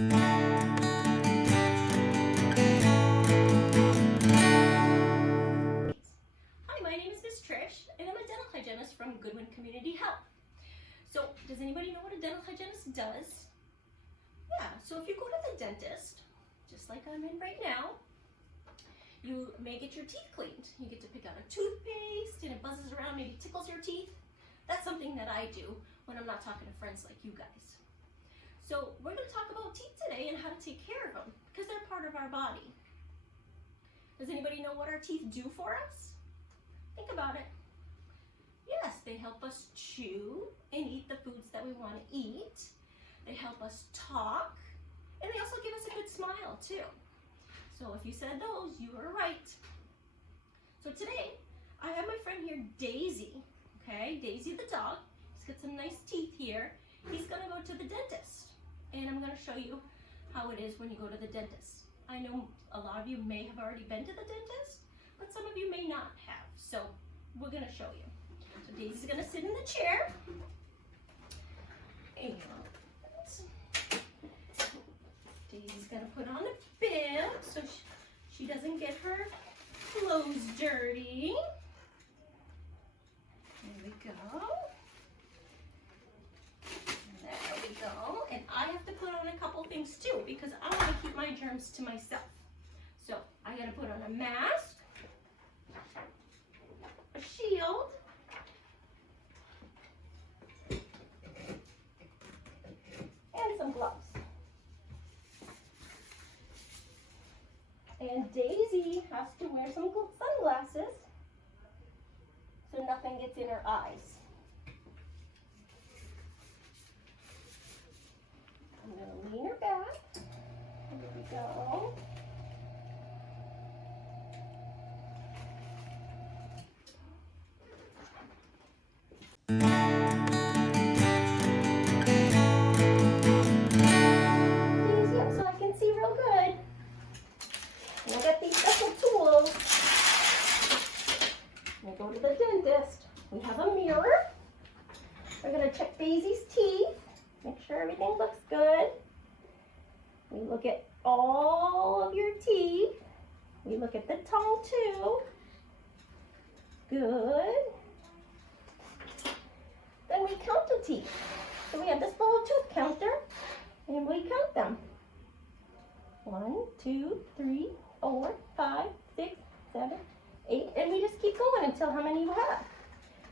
Hi, my name is Miss Trish, and I'm a dental hygienist from Goodwin Community Health. So, does anybody know what a dental hygienist does? Yeah, so if you go to the dentist, just like I'm in right now, you may get your teeth cleaned. You get to pick out a toothpaste and it buzzes around, maybe tickles your teeth. That's something that I do when I'm not talking to friends like you guys. So we're going to talk about teeth today and how to take care of them because they're part of our body. Does anybody know what our teeth do for us? Think about it. Yes, they help us chew and eat the foods that we want to eat. They help us talk, and they also give us a good smile too. So if you said those, you were right. So today, I have my friend here, Daisy. Okay, Daisy the dog. He's got some nice teeth here. He's gonna go to the dentist, and I'm gonna show you how it is when you go to the dentist. I know a lot of you may have already been to the dentist, but some of you may not have. So we're gonna show you. So Daisy's gonna sit in the chair. And Daisy's gonna put on a bib so she doesn't get her clothes dirty. There we go. There we go. And I have to put on a couple things too because I want to keep my germs to myself. So I gotta put on a mask, a shield, and some gloves. And Daisy has to wear some sunglasses so nothing gets in her eyes. I'm going to lean her back. There we go. Daisy, so I can see real good. And I got these special tools. When I go to the dentist, we have a mirror. We're going to check Daisy's teeth, make sure everything looks good. We look at all of your teeth. We look at the tongue too. Good. Then we count the teeth. So we have this little tooth counter, and we count them. 1, 2, 3, 4, 5, 6, 7, 8, and we just keep going until how many you have.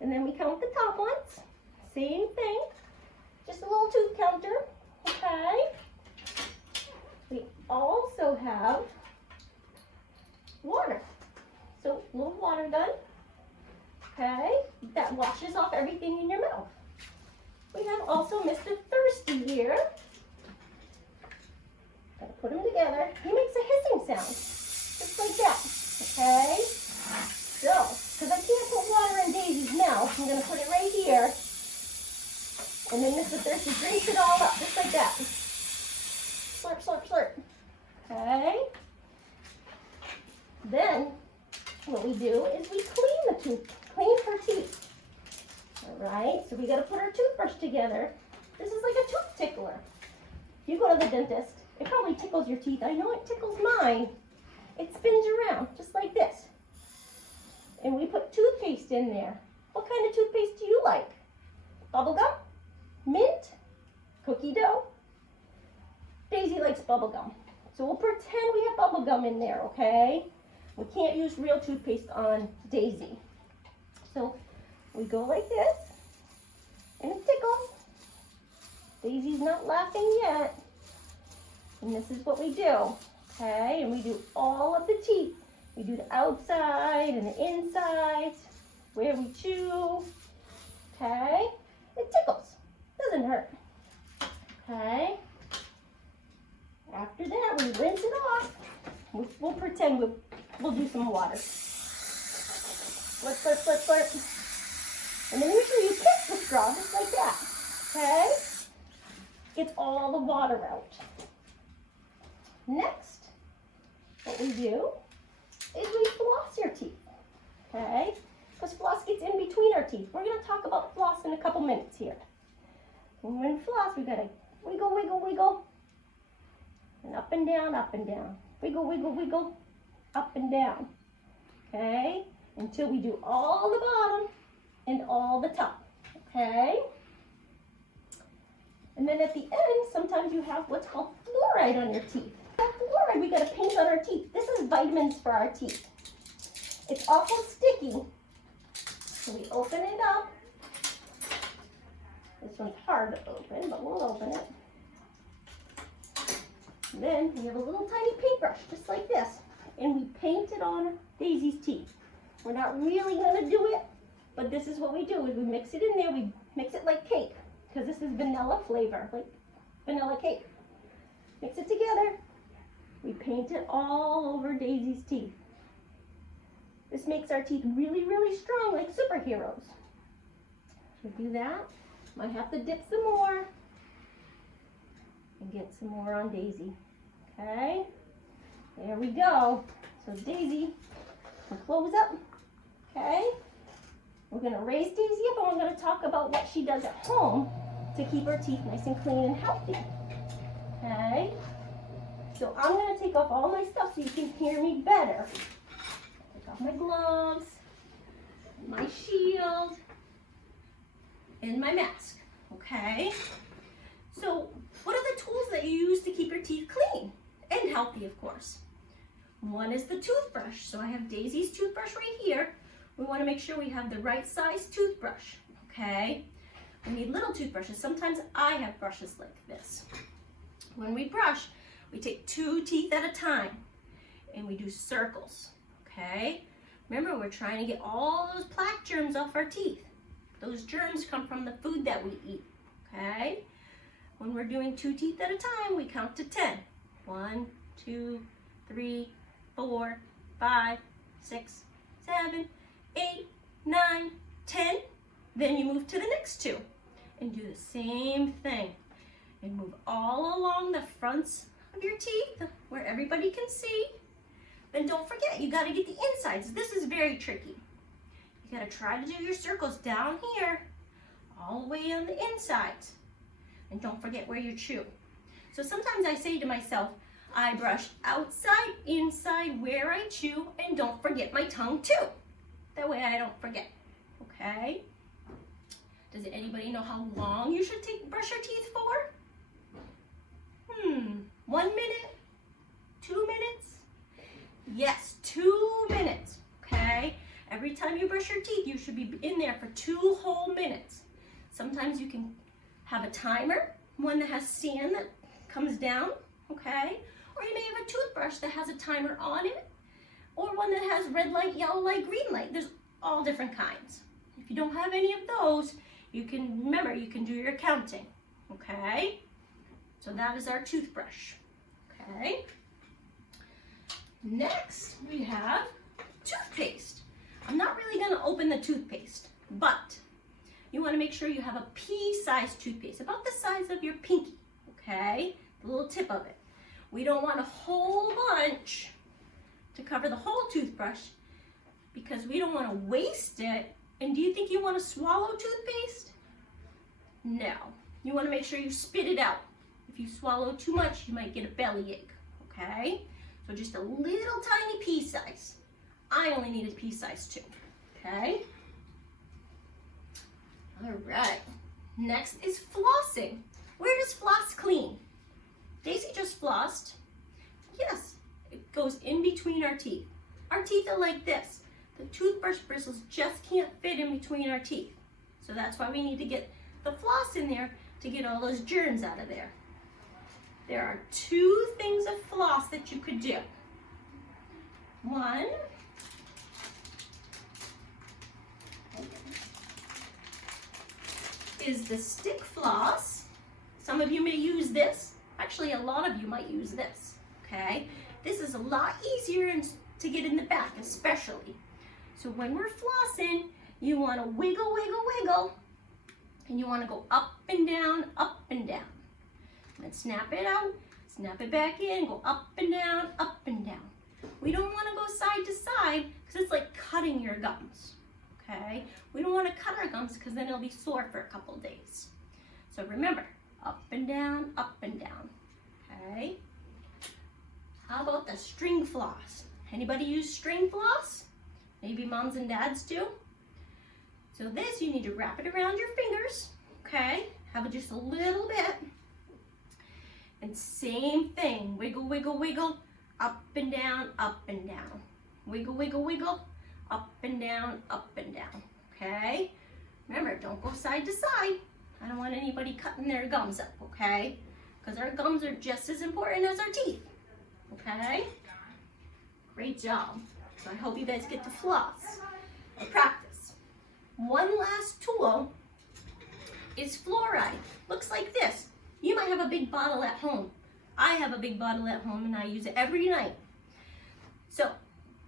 And then we count the top ones. Same thing, just a little tooth counter, okay? We also have water. So a little water gun, okay? That washes off everything in your mouth. We have also Mr. Thirsty here. Gotta put them together. He makes a hissing sound, just like that, okay? So, because I can't put water in Daisy's mouth, I'm gonna put it right here. And then Mr. Thirsty drinks it all up, just like that. Slurp, slurp, slurp. Okay? Then, what we do is we clean her teeth. Alright, so we gotta put our toothbrush together. This is like a tooth tickler. If you go to the dentist, it probably tickles your teeth. I know it tickles mine. It spins around, just like this. And we put toothpaste in there. What kind of toothpaste do you like? Bubblegum? Mint? Cookie dough? Daisy likes bubblegum. So we'll pretend we have bubblegum in there, okay? We can't use real toothpaste on Daisy. So we go like this, and it tickles. Daisy's not laughing yet. And this is what we do, okay? And we do all of the teeth. We do the outside and the inside, where we chew, okay? It tickles, doesn't hurt, okay? After that, we rinse it off. We'll pretend we'll do some water. Slurp, slurp, slurp, slurp. And then make sure you kiss the straw just like that, okay? Gets all the water out. Next, what we do is we floss your teeth, okay? Because floss gets in between our teeth. We're going to talk about floss in a couple minutes here. When we floss, we got to wiggle, wiggle, wiggle. up and down, up and down. Wiggle, wiggle, wiggle, up and down. Okay? Until we do all the bottom and all the top. Okay? And then at the end, sometimes you have what's called fluoride on your teeth. That fluoride we gotta paint on our teeth. This is vitamins for our teeth. It's awful sticky. So we open it up. This one's hard to open, but we'll open it. And then we have a little tiny paintbrush, just like this. And we paint it on Daisy's teeth. We're not really gonna do it, but this is what we do, is we mix it in there, we mix it like cake, because this is vanilla flavor, like vanilla cake. Mix it together. We paint it all over Daisy's teeth. This makes our teeth really, really strong, like superheroes. So do that. Might have to dip some more and get some more on Daisy. Okay, there we go. So Daisy will close up. Okay, we're gonna raise Daisy up and we're gonna talk about what she does at home to keep her teeth nice and clean and healthy. Okay, so I'm gonna take off all my stuff so you can hear me better. Take off my gloves, my shield, and my mask. Okay, so what are the tools that you use to keep your teeth clean and healthy, of course? One is the toothbrush. So I have Daisy's toothbrush right here. We want to make sure we have the right size toothbrush. Okay, we need little toothbrushes. Sometimes I have brushes like this. When we brush, we take 2 teeth at a time and we do circles. Okay, remember, we're trying to get all those plaque germs off our teeth. Those germs come from the food that we eat. Okay, when we're doing 2 teeth at a time, we count to 10. 1, 2, 3, 4, 5, 6, 7, 8, 9, 10. Then you move to the next 2 and do the same thing and move all along the fronts of your teeth where everybody can see. Then don't forget, you got to get the insides. This is very tricky. You got to try to do your circles down here all the way on the insides. And don't forget where you chew. So sometimes I say to myself, I brush outside, inside, where I chew, and don't forget my tongue too. That way I don't forget. Okay? Does anybody know how long you should brush your teeth for? 1 minute? 2 minutes? Yes, 2 minutes. Okay? Every time you brush your teeth, you should be in there for 2 whole minutes. Sometimes you can have a timer, one that has sand that comes down, okay? Or you may have a toothbrush that has a timer on it, or one that has red light, yellow light, green light. There's all different kinds. If you don't have any of those, you can, remember, you can do your counting, okay? So that is our toothbrush, okay? Next, we have toothpaste. I'm not really gonna open the toothpaste, but you wanna make sure you have a pea-sized toothpaste, about the size of your pinky, okay? The little tip of it. We don't want a whole bunch to cover the whole toothbrush because we don't wanna waste it. And do you think you wanna swallow toothpaste? No. You wanna make sure you spit it out. If you swallow too much, you might get a bellyache, okay? So just a little tiny pea size. I only need a pea size too, okay? All right, next is flossing. Where does floss clean? Daisy just flossed. Yes, it goes in between our teeth. Our teeth are like this. The toothbrush bristles just can't fit in between our teeth. So that's why we need to get the floss in there to get all those germs out of there. There are 2 things of floss that you could do. One, is the stick floss. Some of you may use this. Actually, a lot of you might use this, okay? This is a lot easier to get in the back, especially. So when we're flossing, you wanna wiggle, wiggle, wiggle, and you wanna go up and down, up and down. And snap it out, snap it back in, go up and down, up and down. We don't wanna go side to side because it's like cutting your gums, okay? We don't wanna cut our gums because then it'll be sore for a couple days. So remember, up and down, okay? How about the string floss? Anybody use string floss? Maybe moms and dads do. So this, you need to wrap it around your fingers, okay? Have it just a little bit. And same thing, wiggle, wiggle, wiggle, up and down, up and down. Wiggle, wiggle, wiggle, up and down, okay? Remember, don't go side to side. I don't want anybody cutting their gums up, okay? Because our gums are just as important as our teeth, okay? Great job. So I hope you guys get to floss or practice. One last tool is fluoride. Looks like this. You might have a big bottle at home. I have a big bottle at home and I use it every night. So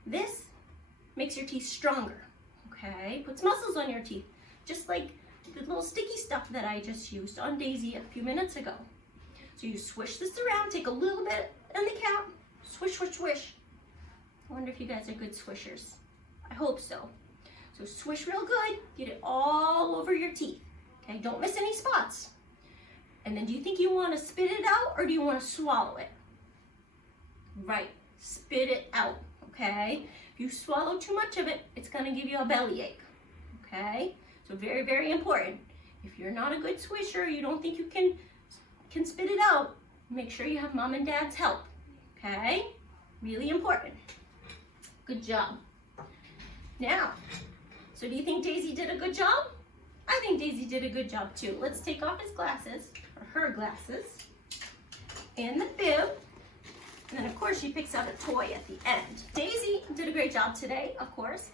this makes your teeth stronger, okay? Puts muscles on your teeth, just like the little sticky stuff that I just used on Daisy a few minutes ago. So you swish this around, take a little bit in the cap, swish, swish, swish. I wonder if you guys are good swishers. I hope so. So swish real good, get it all over your teeth, okay? Don't miss any spots. And then do you think you want to spit it out or do you want to swallow it? Right, spit it out, okay? If you swallow too much of it, it's going to give you a bellyache, okay? So very, very important. If you're not a good swisher, you don't think you can spit it out, make sure you have mom and dad's help, okay? Really important. Good job. Now, so do you think Daisy did a good job? I think Daisy did a good job too. Let's take off his glasses, or her glasses, and the bib. And then of course she picks out a toy at the end. Daisy did a great job today, of course.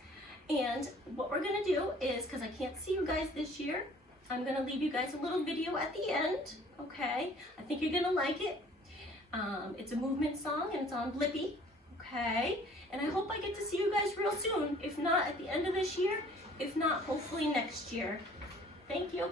And what we're gonna do is, because I can't see you guys this year, I'm gonna leave you guys a little video at the end, okay? I think you're gonna like it. It's a movement song and it's on Blippi, okay? And I hope I get to see you guys real soon. If not at the end of this year, if not hopefully next year. Thank you.